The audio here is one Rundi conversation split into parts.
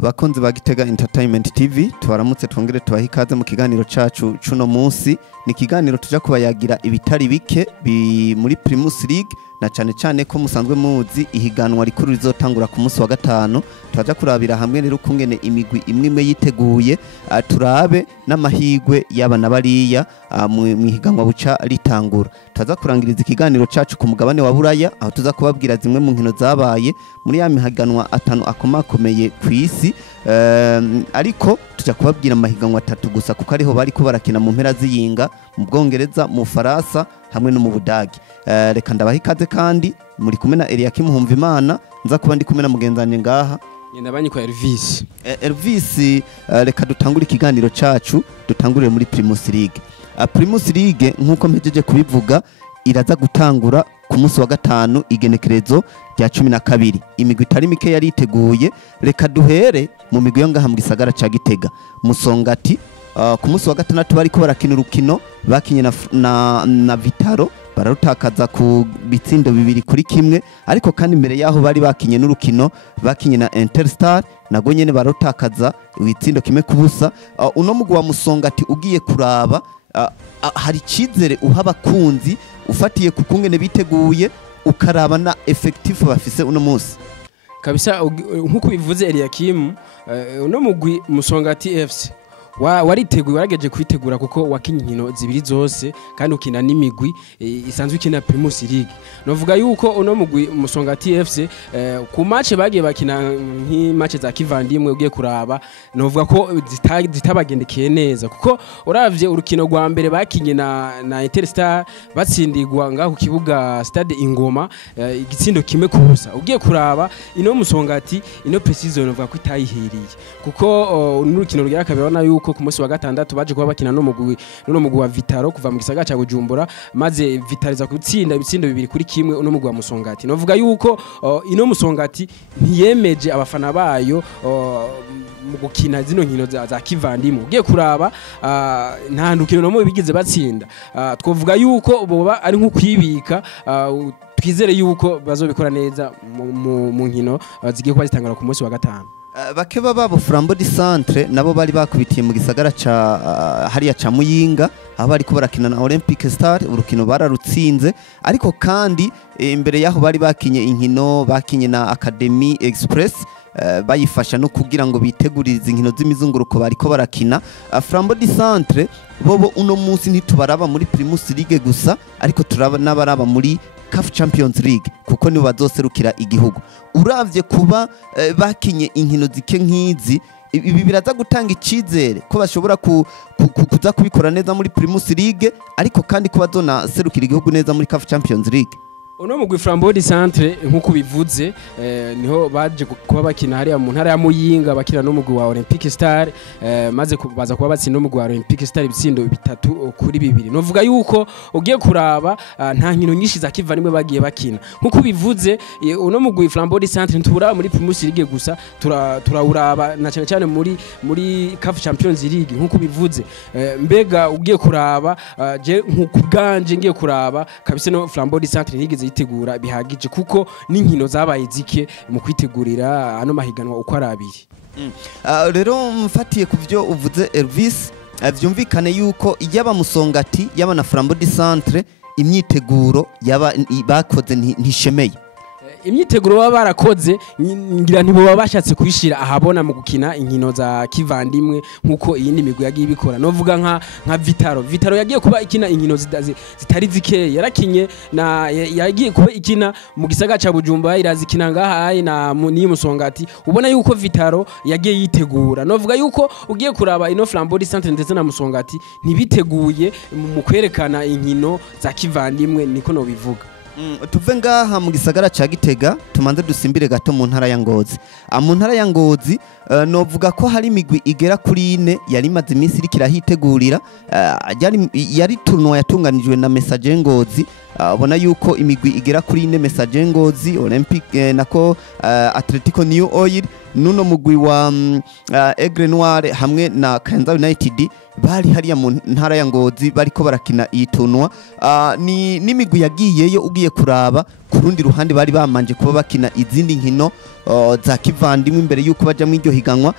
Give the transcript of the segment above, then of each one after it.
Bakunzi ba Gitega Entertainment Tv tubaramutse twongere tubaha ikaze mu kiganiro cacu cuno munsi. Ni kiganiro tuja kubayagira ibitari bike muri Primus Ligue, na cane cane ko musanzwe muzi ihiganwa rikuru rizotangura ku munsi wa gatanu. Twaja kurabira hamwe rero kungene imigwi imwe yiteguye, turabe n'amahigwe y'abana bariya mu ihiganwa buca ritangura. Twaza kurangiriza ikiganiro cacu ku mugabane wa Buraya, aho tuza kubabwira zimwe mu nkino zabaye muri ya mihiganwa atanu akomakomeye kw'isi. Ariko tuja kubabwira amahiganwa atatu gusa kuko ariho bari ko barakina mu mpera z'iyinga, mu Bwongereza, mu Faransa hamwe no mu Budagi. Reka ndabaha ikaze kandi muri kumwe na Eliakim Humvimana, nza kuba ndi kumwe na mugenzanye ngaha Ndabanye kwa Elvis. Elvis, reka dutangure ikiganiro cacu, dutangurire muri Primus Ligue. Primus Ligue nkuko mpejeje kubivuga iraza gutangura ku munsi wa gatanu igenekerezo rya 12. Imigwi itari mike yari iteguye. Reka duhere mu migwi yo ngaha mu gisagara ca Gitega. Musongati ku munsi wa gatandatu bari ko barakina urukino bakinye na Vitaro, bararutakaza ku bitsindo 2-1, ariko kandi imbere yaho bari bakinye n'urukino bakinye na Interstar, nago nyene barutakaza ibitsindo 1-0. Uno mugwi wa Musongati ugiye kuraba hari cizere uhabakunzi ufatiye ku kungene biteguye ukaraba na effective bafise uno munsi kabisa. Nkuko bivuze Eliakim, uno mugwi Musongati FC wariteguye, warageje kwitegura kuko wakinye inkino zibiri zose kandi ukina n'imigwi isanzwe ikina Primus Ligue. Novuga yuko uno mugwi Musongati FC ku match bagiye bakina nk'imatch za kivandimwe ugiye kuraba, novuga ko zitabagendekeye neza kuko uravye urukino rwa mbere bakinye na Interstar batsindirwa ngaho ku kibuga Stade Ingoma igitsindo 1-0. Ugiye kuraba ino Musongati ino precision novuga ko itayihiriye kuko n'urukino rya kabiri bana yuko ku munsi wa gatandatu baje kuba bakina no mugwi wa Vitaro kuva mu gisagara ca Bujumbura, maze Vitariza gutsinda ibitsindo 2-1 uno mugwi wa Musongati. Novuga yuko ino Musongati ntiyemeje abafana bayo mu gukina zino nkino za kivandimwe. Ugiye kuraba nta ndukino no mu bigize batsinda. Twovuga yuko boba ari nko kwibika, twizere yuko bazobikora neza mu nkino zigiye kuba zitangara ku munsi wa gatanu. Bakeba babo Flambeau du Centre nabo bari bakubitiye mu gisagara ca hariya ca Muyinga, aho bari ko barakina na Olympic Star, urukino bararutsinze. Ariko kandi imbere yaho bari bakinye inkino, bakinye na Academy Express, bayifasha no kugira ngo biteguririze inkino z'imizunguruko bari ko barakina. Flambeau du Centre bobo uno munsi ntitubaraba muri Primus Ligue gusa, ariko turaba nabaraba muri CAF Champions League kuko nibo bazoserukira igihugu. Uravye kuba bakinye inkino zike nk'izi, ibi biraza gutanga icizere ko bashobora kuza kubikora neza muri Primus League, ariko kandi kuba zona serukira igihugu neza muri CAF Champions League. Uno mugwi Flambeau du Centre nkuko bivuze niho baje kuba bakina hariya mu ntara ya Muyinga, bakina no mugwi wa Olympic Star, maze baza kuba batsinda no mugwi wa Olympic Star ibitsindo 3-2. Novuga yuko ugiye kuraba nta nkino nyinshi za kivandimwe bagiye bakina. Nkuko bivuze uno mugwi Flambeau du Centre ntubura muri Primus League gusa, turawuraba na cyane cyane muri CAF Champions League. Nkuko bivuze mbega ugiye kuraba je nkuko bwanje ngiye kuraba kabisa no Flambeau du Centre nigeze itegura bihagije kuko n'inkino zabaye zike mu kwitegurira ano mahiganwa uko arabiri. Rero mfatiye ku byo uvuze Elvis, vyumvikane yuko yaba Musongati yaba na Flambeau du Centre imyiteguro yaba bakoze ntishemeye. Imyiteguro baba barakoze ngira ntibo babashatse kwishira ahabona mu gukina inkino za kivandimwe nkuko iyindi migwi yagiye ibikora. Novuga nka Vitaro yagiye kuba ikina inkino zitari zike, yarakinye na yagiye kuba ikina mu gisagara ca Bujumbura, irazikina ngaha na ni Musongati. Ubona yuko Vitaro yagiye yitegura. Novuga yuko ugiye kuraba ino Flambeau du Centre ndetse na Musongati ntibiteguye mu kwerekana inkino za kivandimwe, niko no bivuga. Tuve ngaha mu gisagara ca Gitega tumanze dusimbire gato mu ntara ya Ngozi. Mu ntara ya Ngozi novuga ko hari imigwi igera kuri 4 yari maze iminsi iri kirahitegurira. Yari tournoi yatunganijwe na Message Ngozi, ubona yuko imigwi igera kuri ine Messager Ngozi Olympic nako Atletico New Oil nuno mugwi wa Aigle Noir hamwe na Kayanza United bari hariya mu ntara ya Ngozi bariko barakina iyitunwa ni nimigwi yagiyeyo ugiye kuraba kurundi ruhande bari bamanje kuba bakina izindi nkino za kivandimwe imbere yuko baja mu iryo higanwa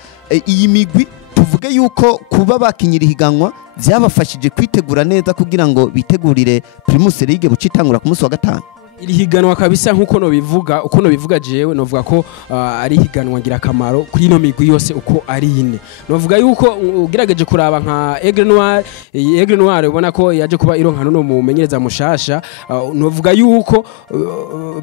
iyi migwi tuvuge yuko kuba bakinyira higanwa byabafashije kwitegura neza kugira ngo bitegurire Primus League bucitangura ku munsi wa gatanu iri higanwa kabisa nkuko no bivuga jewe novuga ko ari higanwa ngira kamaro kuri no migwi yose uko ari ine novuga yuko ugerageje kuraba nka Aigle Noir ubona ko yaje kuba ironka no mumenyereza mushasha novuga yuko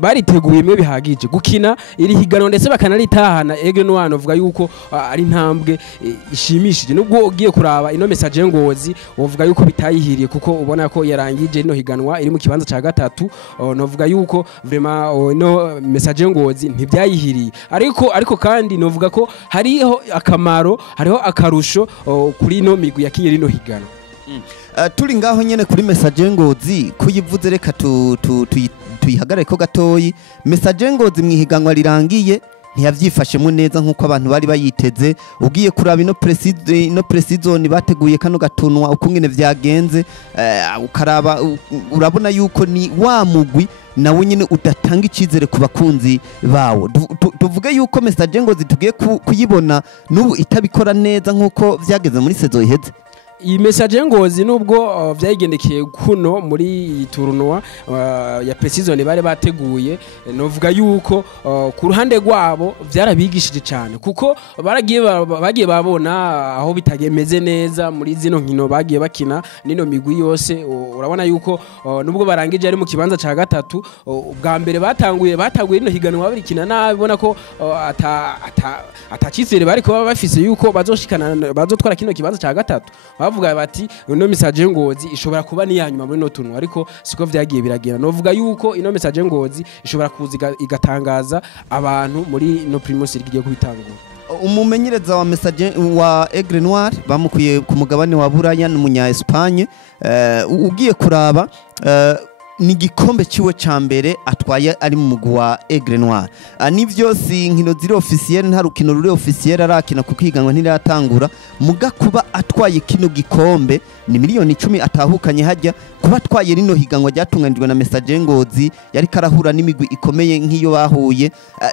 bariteguye imwe bihagije gukina iri higanwa ndetse bakanalitahana Aigle Noir novuga yuko ari ntambwe ishimishije nubwo ugiye kuraba ino Messager Ngozi uvuga yuko bitayihiriye kuko ubona ko yarangije no higanwa iri mu kibanza ca gatatu novuga yuko vraiment no Messager Ngozi ntibyayihiriye ariko kandi novuga ko hariho akamaro hariho akarusho kuri no migwi yakinye rino higano turi ngaho nyene kuri Messager Ngozi kuyivuze reka tuyihagarare ko gatoyi Messager Ngozi mwihiganwa rirangiye ntiyavyifashemo neza nkuko abantu bari bayiteze ugiye kuraba ino precision bateguye kano gatunwa ukungene vyagenze ukaraba urabona yuko ni wa mugwi nawe nyine udatanga icizere ku bakunzi bawo tuvuge yuko Messager Ngozi tugiye kuyibona n'ubu itabikora neza nkuko vyageze muri saison iheze iyi Messager Ngozi nubwo vyayigendekeye kuno muri turunwa ya precision bari bateguye novuga yuko ku ruhande rwabo vyarabigishije cyane kuko bagiye babona aho bitagemeze neza muri zino nkino bagiye bakina nino migwi yose urabona yuko nubwo barangije ari mu kibanza ca gatatu ubwa mbere batanguye ino higanwa barikina nabibona ko atacizere bari kuba bafise yuko bazotwara kino kibanza ca gatatu bavuga bati ino Messager Ngozi ishobora kuba ni yanyuma muri no tunwa ariko siko vyagiye biragera novuga yuko ino Messager Ngozi ishobora kuziga igatangaza abantu muri no Primus League igiye kubitangura umumenyereza wa Messager wa Aigle Noir bamukuye ku mugabane wa Buraya n'umunya Espagne ugiye kuraba ni gikombe ciwe ca mbere atwaye ari mu mugwi wa Aigle Noir nivyo si nkino ziri officiel nta rukino ruri officiel arakina kuko higanwa ntiratangura muga kuba atwaye kino gikombe ni miliyoni 10 atahukanye hajya kuba atwaye rino higanwa ryatunganijwe na Messager Ngozi yari karahura n'imigwi ikomeye nk'iyo bahuye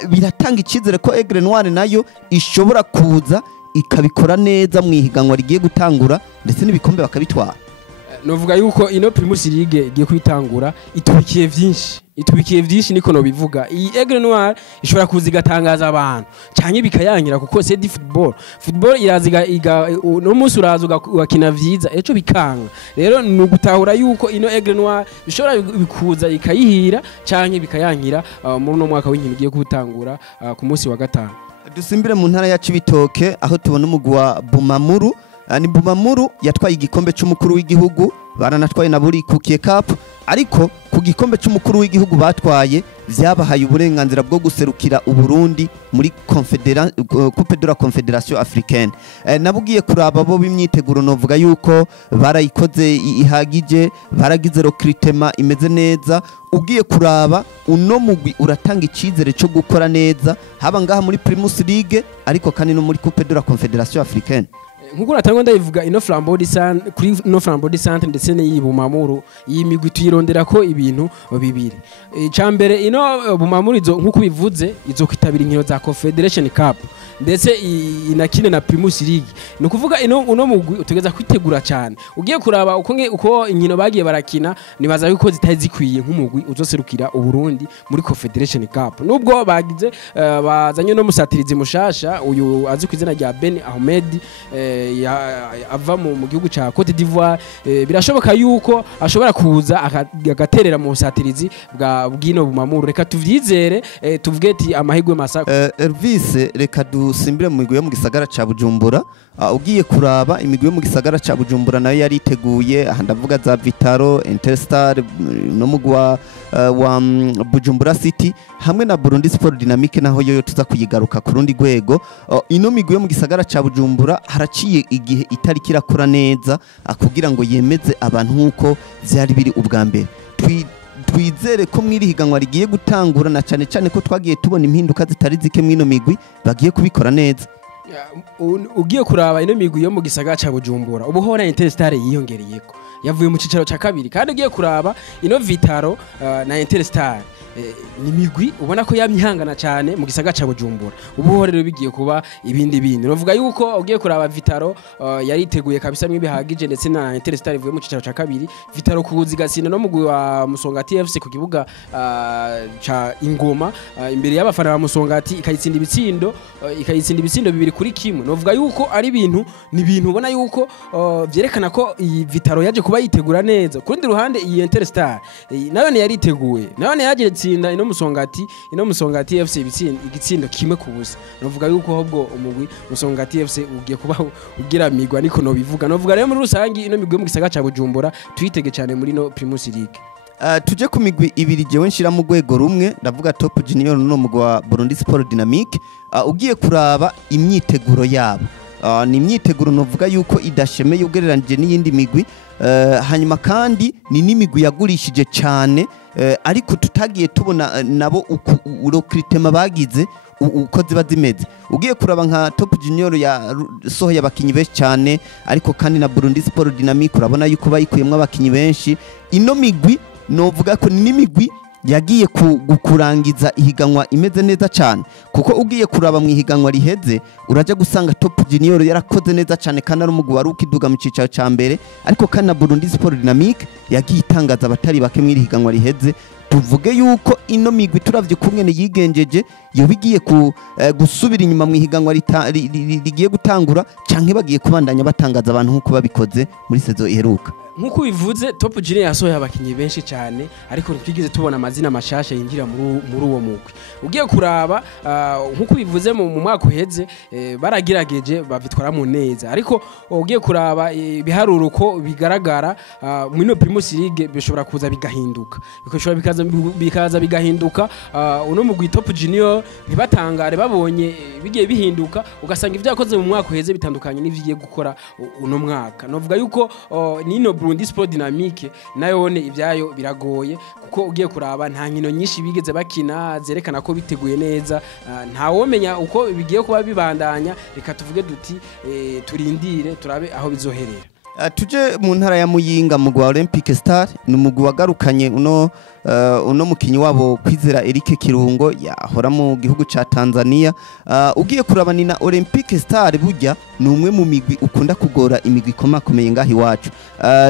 biratanga icizere ko Aigle Noir nayo ishobora kuza ikabikora neza mu higanwa rigiye gutangura ndetse n'ibikombe bakabitwara novuga yuko ino Primus League igiye kwitangura itubikiye vyinshi niko no bivuga iyi Aigle Noir ishobora kuzigatangaza abantu cyane bikayankira kuko c'est du football iraziga no munsi uraza ugakina vyiza eco bikanga rero nugutahura yuko ino Aigle Noir bishobora bikuza ikayihira cyane bikayankira muri no mwaka w'inkino igiye gutangura ku munsi wa gatanu dusimbire mu ntara ya Cibitoke aho tubona umugwi wa Bumamuru ni Bumamuru yatwaye igikombe cy'umukuru w'igihugu baranatwaye na buri kukie cup ariko ku gikombe cy'umukuru w'igihugu batwaye vyabahaye uburenganzira bwo guserukira uburundi muri Coupe de la Confédération Africaine nabugiye kuraba bo bimyiteguro novuga yuko barayikoze ihagije baragize recrutement imeze neza ugiye kuraba uno mugwi uratanga icizere cyo gukora neza haba ngaha muri Primus League ariko kandi no muri Coupe de la Confédération Africaine nkuko natangwa ndayivuga ino Flambeau du Centre kuri no Flambeau du Centre ndetse n'iyibumamuru iyi migwi tuyirondera ko ibintu bibiri cyambere ino Bumamuru nkuko bivuze izo kwitabira inkino za Confederation Cup ndetse inakine na Primus League no kuvuga ino uno mugwi utugeza kwitegura cyane ugiye kuraba uko inkino bagiye barakina nibaza yuko zitazi zikwiye nk'umugwi uzoserukira uburundi muri Confederation Cup nubwo bagize bazanye no musatirizi mushasha uyu azi kwizina rya Ben Ahmed ava mu gihugu ca Cote d'Ivoire birashoboka yuko ashobora kuza agaterera mu busatirizi bw'ino Bumamuru reka tuvyizere tuvuge ati amahigwe masa Elvis reka dusimbire mu migwi yo mu gisagara ca Bujumbura ugiye kuraba imigwi yo mu gisagara ca Bujumbura nayo yariteguye aha ndavuga za Vitaro Interstar no mugwi wa Bujumbura City hamwe na Burundi Sport Dynamique naho yoyo tuza kuyigaruka ku rundi rwego ino migwi yo mu gisagara ca Bujumbura haraciye igihe itari kirakora neza kugira ngo yemeze abantu nkuko vyari biri ubwa mbere twizere ko mwiri higanwa rigiye gutangura na cyane cyane ko twagiye tubona impinduka zitari zike mwino migwi bagiye kubikora neza. Ugiye kuraba ino migwi yo mu gisagara ca Bujumbura ubuhora Interstar yiyongereyeko yavuye mu cicaro ca kabiri kandi ugiye kuraba ino Vitaro na Interstar ni migwi ubona ko yamyihangana cyane mu gisagara ca Bujumbura ubuhora rero bigiye kuba ibindi bindi novuga yuko ugiye kuraba Vitaro yariteguye kabisa mwibihagije ndetse na Interstar ivuye mu cicaro ca kabiri Vitaro kubuzi gasinda no mugwi wa Musongati FC ku kibuga ca Ingoma imbere y'abafana ba Musongati ikayitsinda ibitsindo bibiri kuri kimwe novuga yuko ari ibintu ni ibintu ubona yuko vyerekana ko iyi Vitaro yaje kuba yitegura neza kurundi ruhande iyi Interstar nayo ne yariteguye nayo ne yaje tsinda ino Musongati FC igitsindo kimwe kubusa novuga yuko ahubwo umugwi Musongati FC ugiye kuba ugira migwa niko no bivuga novuga rero muri rusangi ino migwi mu gisagara ca Bujumbura tuyitege cyane muri no Primus League. Tuje ku migwi ibiri jewe nshira mu rwego rumwe ndavuga Top Junior no mugwi wa Burundi Sport Dynamique ugiye kuraba imyiteguro yabo ni imyiteguro novuga yuko idashemeye ugereranije n'iyindi migwi hanyuma kandi ni n'imigwi yagurishije cyane ariko tutagiye tubona nabo urokritema bagize uko ziba zimeze ugiye kuraba nka Top Junior ya sohoye abakinyi benshi cyane ariko kandi na Burundi Sport Dynamique urabona yuko bayikuyemwe abakinyi benshi ino migwi novuga ko ni migwi yagiye kurangiza ihiganwa imeze neza cyane kuko ugiye kuraba mu ihiganwa riheze uraje gusanga Top Junior yarakoze neza cyane kandi ari umugwi wari ukiduga mu cicaro ca mbere ariko kandi na Burundi Sport Dynamique yagiye itangaza abatari bake mu ihiganwa riheze tuvuge yuko ino migwi turavye kungene yigenjeje yo bigiye gusubira inyuma mu ihiganwa rigiye gutangura canke bagiye kubandanya batangaza abantu nkuko babikoze muri saison iheruka. Nkuko bivuze Top Junior yasohoye abakinyi benshi cyane ariko ntitwigeze tubona amazina mashasha yinjira muri uwo mugwi ugiye kuraba nkuko bivuze mu mwaka uheze baragirageje bavitwara mu neza ariko ugiye kuraba biharuro ko bigaragara muri no Primus League bishobora kuza bigahinduka bikaza bigahinduka uno mugwi Top Junior ntibatangare babonye bigiye bihinduka ugasanga ivyakoze mu mwaka uheze bitandukanye n'ivyigiye gukora uno mwaka novuga yuko nino Burundi Sport Dynamique nayone ivyayo biragoye kuko ugiye kuraba nta nkino nyinshi bigeze bakina zerekana ko biteguye neza nta womenya uko bigiye kuba bibandanya reka tuvuge duti turindire turabe aho bizoherera. Tuje mu ntara ya Muyinga mu gwa Olympic Star ni umugwi wagarukanye uno mukinyi wabo Kwizera Eric Kirungo yahora mu gihugu ca Tanzania ugiye kuraba ni na Olympic Star burya ni umwe mu migwi ukunda kugora imigwi komakomeye ngahi wacu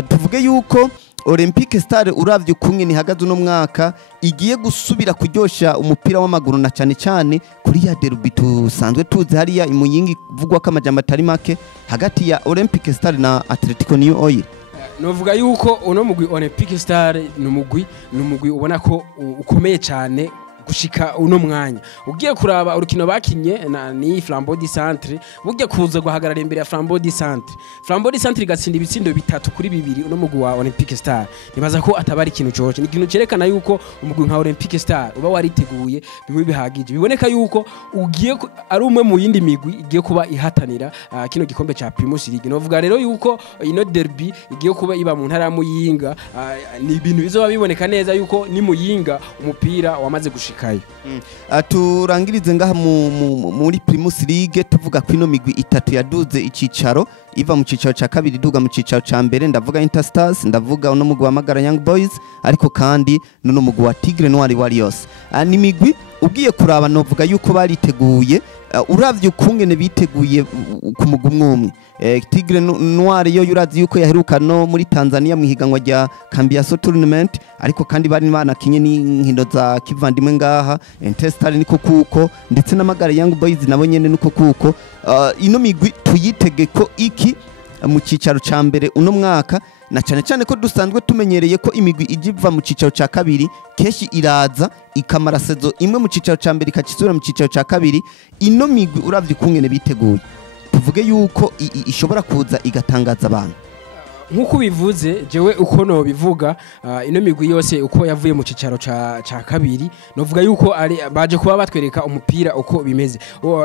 tuvuge yuko Olympic Star uravye kumwe ni hagaze uno mwaka igiye gusubira kuryosha umupira w'amaguru na cyane cyane kuri ya derby tusanzwe tuzi hariya imuyingi vugwa ko amajambo atari make hagati ya Olympic Star na Atletico New Oil. Novuga yuko uno mugwi Olympic Star ni umugwi ubona ko ukomeye cyane gushika uno mwanya ugiye kuraba urukino bakinye ni Flambeau du Centre burya kuza guhagarara imbere ya Flambeau du Centre igatsinda ibitsindo 3-2 uno mugwi wa Olympic Star nibaza ko atabari ikintu coce ni ikintu cerekana yuko umugwi nka Olympic Star uba wariteguye bimwe bihagije biboneka yuko ugiye ari umwe mu yindi migwi igiye kuba ihatanira kino gikombe ca Primus League novuga rero yuko ino derby igiye kuba iba mu ntara ya Muyinga ni ibintu bizoba biboneka neza yuko ni Muyinga umupira wamaze gushika kayo. Turangirize ngaha muri Primus League tuvuga ko ino migwi itatu yaduze icicaro iva mu cicaro ca kabiri duga mu cicaro ca mbere ndavuga Interstars ndavuga uno mugwi wa Magara Young Boys ariko kandi nuno mugwi wa Tigre Noir Warriors ni migwi ugiye kuraba novuga yuko bariteguye uravye ukungene biteguye ku mugwi umwe Tigre Noir yo yurazi yuko yaheruka no muri Tanzania mu higanwa rya Cambiaso Tournament ariko kandi bari banakinye n'inkino za kivandimwe ngaha Interstars niko kuko ndetse na Magara Young Boys nabo nyene niko kuko ino migwi tuyitege ko iki mu cicaro ca mbere uno mwaka na cyane cyane ko dusanzwe tumenyereye ko imigwi ijiva mu cicaro ca kabiri keshi iraza ikamara sezo imwe mu cicaro ca mbere ikakisura mu cicaro ca kabiri ino migwi uravye kungene biteguye tuvuge yuko ishobora kuza igatangaza abantu nkuko bivuze jewe uko no bivuga ino migwi yose uko yavuye mu cicaro ca kabiri novuga yuko ari baje kuba batwereka umupira uko bimeze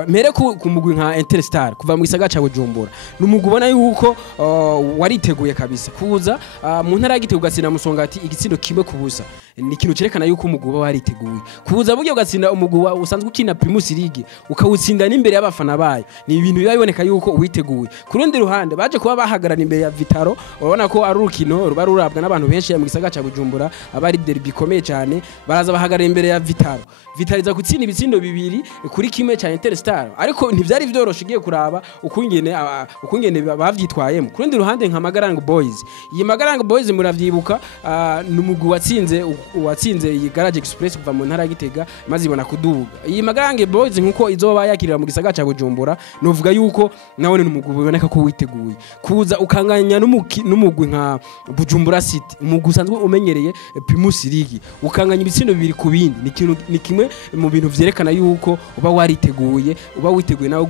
mere ku mugwi nka Interstar kuva mu gisagara ca Bujumbura numugwi ubona yuko wariteguye kabisa kuza mu ntara ya Gitega ugasina Musongati igitsindo kimwe kubusa ni ikintu cerekana yuko umugwi uba wariteguye kuza buryo ugatsinda umugwi usanzwe ukina Primus League ukawutsinda n'imbere y'abafana bayo ni ibintu biba biboneka yuko witeguye ku rundi ruhande baje kuba bahagarara imbere ya Vitaro urabona ko ari urukino ruba rurabwa n'abantu benshi mu gisagara ca Bujumbura abari derby ikomeye cyane baraza bahagarara imbere ya Vitaro Vitariza gutsinda ibitsindo bibiri kuri kimwe ca Interstar ariko ntivyari vyoroshe ugiye kuraba ukungene bavyitwayemo ku rundi ruhande nka Magarang Boys iyi Magarang Boys muravyibuka n'umugwi watsinze iyi Garage Express kuva mu ntara ya Gitega maze ibona kuduga iyi Magarang Boys nkuko izoba yakirira mu gisagara ca Bujumbura novuga yuko nawe n'umugwi uboneka ko witeguye kuza ukanganya n'umugwi nka Bujumbura City umugwi usanzwe umenyereye Primus League ukanganya ibitsindo bibiri ku bindi ni kimwe mu bintu vyerekana yuko uba wariteguye uba witeguye nawe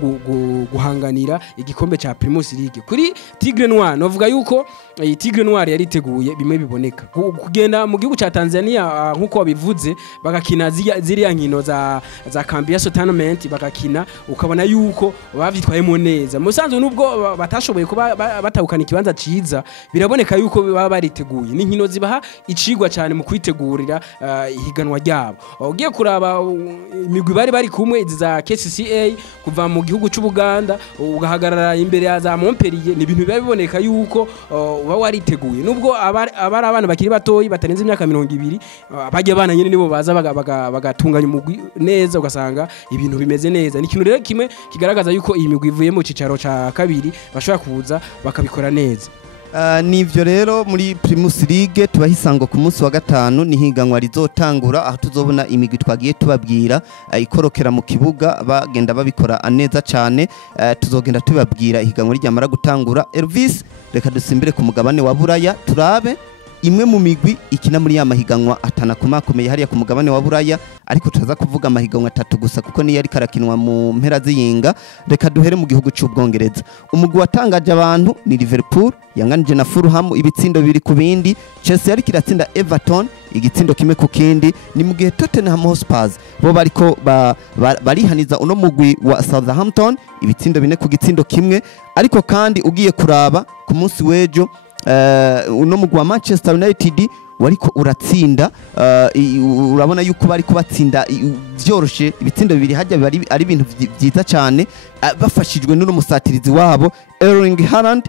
guhanganira igikombe ca Primus League kuri Tigre Noir novuga yuko iyi Tigre Noir yariteguye bimwe biboneka kugenda mu gihugu ca Tanzania nkuko wabivuze bagakina ziriya nkino za Cambiaso Tournament bagakina ukabona yuko bavyitwayemo neza musanzwe nubwo batashoboye kuba batahukana ikibanza ciza biraboneka yuko baba bariteguye ni nkino zibaha icigwa cyane mu kwitegurira ihiganwa ryabo ugiye kuraba imigwi bari kumwe za KCCA kuva mu gihugu cy'u Buganda ugahagarara imbere ya za Montpellier ni ibintu biba biboneka yuko uba wariteguye nubwo abari abana bakiri batoyi batarenze imyaka 20 bajya abana nyene nibo baza bagatunganya umugwi neza ugasanga ibintu bimeze neza ni ikintu rero kimwe kigaragaza yuko iyi migwi ivuye mu cicaro ca kabiri bashobora kuza bakabikora neza nivyo rero muri Primus League tubahisango ku munsi wa gatanu ni higanwa rizotangura aho tuzobona imigwi twagiye tubabwira ikorokera mu kibuga bagenda babikora neza cyane tuzogenda tubabwira higanwa ryamara gutangura Elvis reka dusimbire ku mugabane wa Buraya turabe imwe mu migwi ikina muri ya mahiganwa atanakomakomeye hariya ku mugabane wa Buraya ariko turaza kuvuga amahiganwa 3 gusa kuko ni yari karakinwa mu mpera z'iyinga reka duhere mu gihugu cy'Ubwongereza umugwi watangaje abantu ni Liverpool yanganije na Fulham ibitsindo biri ku bindi Chelsea yari kiratsinda Everton igitsindo kimwe ku kindi ni mu gihe Tottenham Hotspur bo bariko barihaniza uno mugwi wa Southampton ibitsindo bine ku gitsindo kimwe ariko kandi ugiye kuraba ku munsi wejo uno mugwi wa Manchester United wariko uratsinda urabona yuko bari kubatsinda byoroshe ibitsindo bibiri hajya ari ibintu byiza cyane bafashijwe n'uno musatirizi wabo Erling Haaland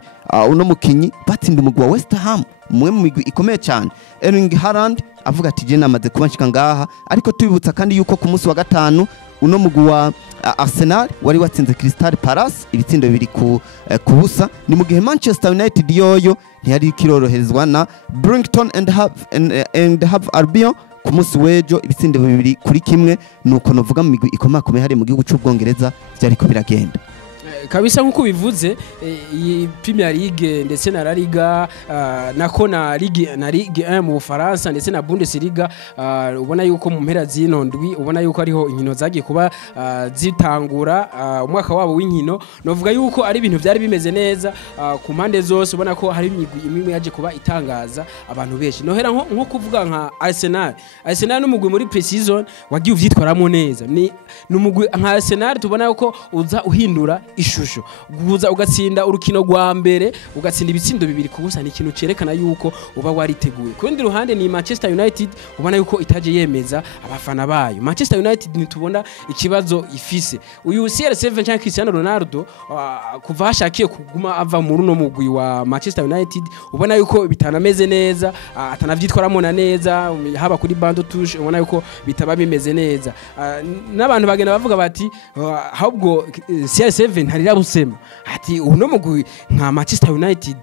uno mukinyi batsinda umugwi wa West Ham mwe mu migwi ikomeye cyane Erling Haaland avuga ati je namaze kubanshika ngaha ariko tubibutsa kandi yuko ku munsi wa gatanu uno mugwi wa Arsenal wari watsinze Crystal Palace ibitsindo bibiri ku busa ni mu gihe Manchester United yoyo ntiyari kiroroherezwa na Brighton and Hove Albion ku munsi wejo ibitsindo bibiri kuri kimwe nuko novuga mu migwi ikomakomeye hari mu gihugu cy'Ubwongereza byariko biragenda kabisa nkuko bivuze iyi Premier League ndetse na La Liga nako na Ligue 1 mu Faransa ndetse na Bundesliga ubona yuko mu mpera z'inondwi ubona yuko ariho inkino zagiye kuba zitangura umwaka wabo w'inkino novuga yuko ari ibintu byari bimeze neza ku mpande zose ubona ko hari imigwi imwe yaje kuba itangaza abantu benshi nohera nko kuvuga nka Arsenal n'umugwi muri pre-season wagiye uvyitwaramo neza ni umugwi nka Arsenal tubona yuko uza uhindura ishusho guza ugatsinda urukino rwa mbere ugatsinda ibitsindo bibiri ku busa ni ikintu cerekana yuko uba wariteguye ku rundi ruhande ni Manchester United ubona yuko itaje yemeza abafana bayo Manchester United nitubona ikibazo ifise uyu CR7 cyangwa Cristiano Ronaldo kuva hashakiye kuguma ava mu runo mugwi wa Manchester United ubona yuko bitanameze neza atanavyitwaramo na neza haba kuri bando touche ubona yuko bitaba bimeze neza n'abantu bagenda bavuga bati ahubwo CR7 ntarira busema ati uno mugwi nka Manchester United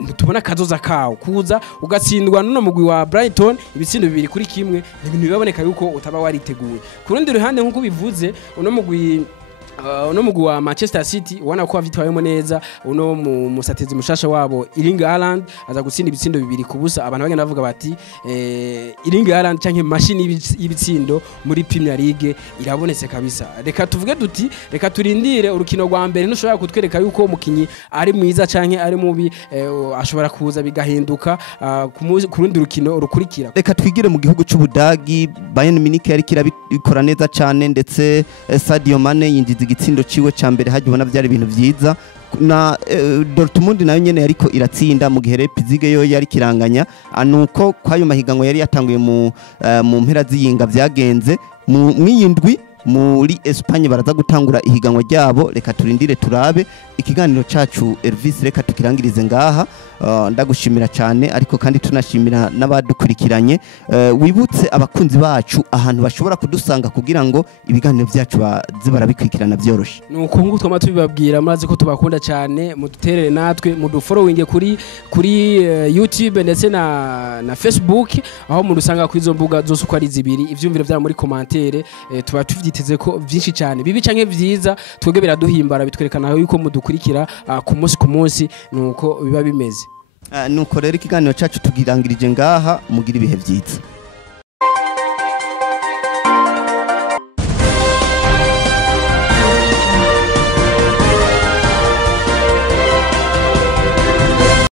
ntitubona kazoza kawo kuza ugatsindwa n'uno mugwi wa Brighton ibitsindo bibiri kuri kimwe ni ibintu biboneka yuko utaba wariteguye ku rundi ruhande nkuko bivuze uno mugwi wa Manchester City ubona ko avitwayemo neza uno musatirizi mushasha wabo Erling Haaland aza gutsinda ibitsindo bibiri ku busa abantu bagenda bavuga bati Erling Haaland canke machine y'ibitsindo muri Premier League irabonetse kabisa reka tuvuge duti reka turindire urukino rwa mbere ntushobora kutwereka yuko umukinyi ari mwiza canke ari mubi ashobora kuza bigahinduka ku rundi rukino rukurikira reka twigire mu gihugu cy'Ubudagi Bayern Munich yari kirabikora neza cyane ndetse Sadio Mane yinjiza igitsindo ciwe ca mbere haje ubona byari ibintu vyiza na Dortmund nayo nyene yariko iratsinda mu gihe Leipzig yo yari kiranganya anuko kwayo mahiganwa yari yatanguye mu mpera z'iyinga vyagenze mu mwindwi muri Espagne baraza gutangura ihiganwa ryabo reka turindire turabe ikiganiro cacu Elvis reka tukirangirize ngaha ndagushimira cyane ariko kandi tunashimira n'abadukurikiranye wibutse abakunzi bacu ahantu bashobora kudusanga kugira ngo ibiganiro byacu barabikurikirana byoroshe nuko ngo twama tubibabwira maze ko tubakunda cyane muduterere natwe mudufollowinge kuri YouTube ndetse na Facebook aho mudusanga kuri izo mbuga zose uko ari zibiri ivyumviro bya muri commentaire tuba tuvyiteze ko byinshi cyane bibi canke vyiza twebwe biraduhimbara bitwerekana yuko mudukurikira ku munsi nuko biba bimeze nuko rero ikiganiro cyacu tugirangirije ngaha mugira ibihe byiza.